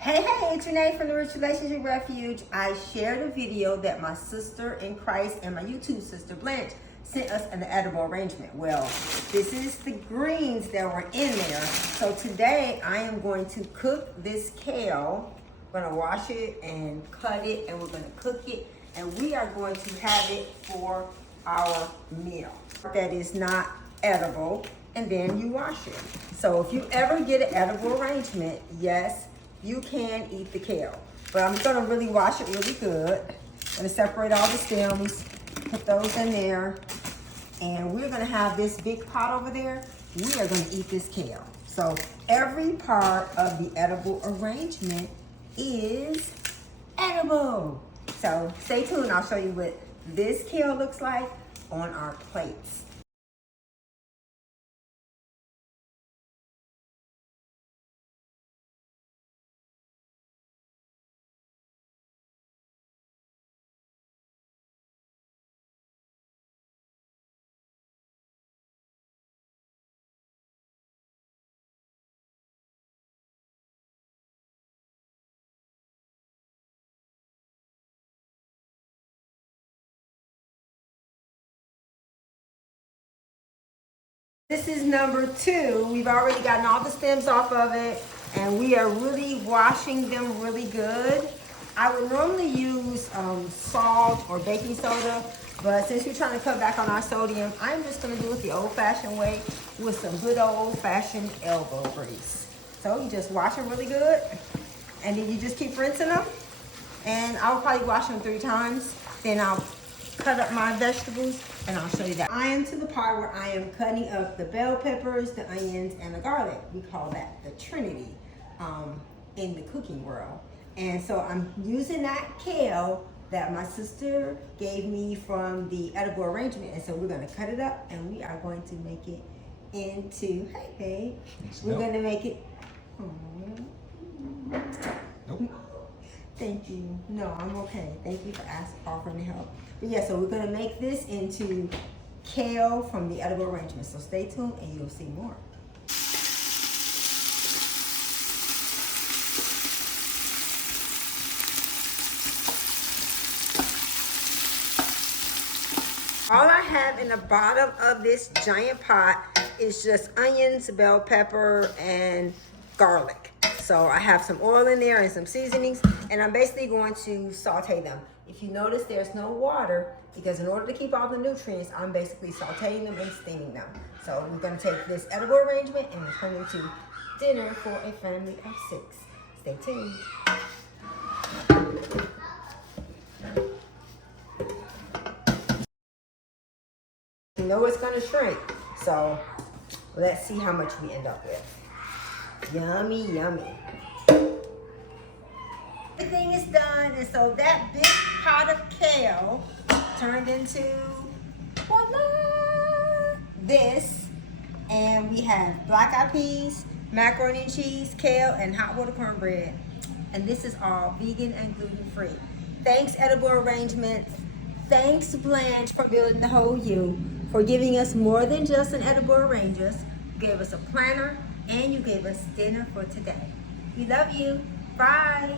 Hey, it's Renee from the Rich Relationship Refuge. I shared a video that my sister in Christ and my YouTube sister Blanche sent us an edible arrangement. Well, this is the greens that were in there. So today I am going to cook this kale. We're gonna wash it and cut it, and we're gonna cook it, and we are going to have it for our meal. That is not edible, and then you wash it. So if you ever get an edible arrangement, yes, you can eat the kale. But I'm gonna really wash it really good. I'm gonna separate all the stems, put those in there, and we're gonna have this big pot over there. We are gonna eat this kale. So every part of the edible arrangement is edible. So stay tuned, I'll show you what this kale looks like on our plates. This is number 2. We've already gotten all the stems off of it, and we are really washing them really good. I would normally use salt or baking soda, but since we're trying to cut back on our sodium, I'm just gonna do it the old-fashioned way with some good old-fashioned elbow grease. So you just wash them really good, and then you just keep rinsing them. And I'll probably wash them 3 times. Then I'll cut up my vegetables, and I'll show you that. I am to the part where I am cutting up the bell peppers, the onions, and the garlic. We call that the Trinity in the cooking world. And so I'm using that kale that my sister gave me from the edible arrangement. And so we're gonna cut it up, and we are going to make it into, hey babe, we're gonna make it, Nope. Thank you. No, I'm okay. Thank you for offering to help. But yeah, so we're gonna make this into kale from the edible arrangement. So stay tuned and you'll see more. All I have in the bottom of this giant pot is just onions, bell pepper, and garlic. So I have some oil in there and some seasonings, and I'm basically going to saute them. If you notice, there's no water, because in order to keep all the nutrients, I'm basically sauteing them and steaming them. So we're gonna take this edible arrangement and turn it into dinner for a family of 6. Stay tuned. You know it's gonna shrink, so let's see how much we end up with. Yummy, yummy. Everything is done, and so that big pot of kale turned into, voila, this. And we have black-eyed peas, macaroni and cheese, kale, and hot water cornbread. And this is all vegan and gluten-free. Thanks, Edible Arrangements. Thanks, Blanche, for building the whole you, for giving us more than just an edible arrangement. You gave us a planner, and you gave us dinner for today. We love you. Bye.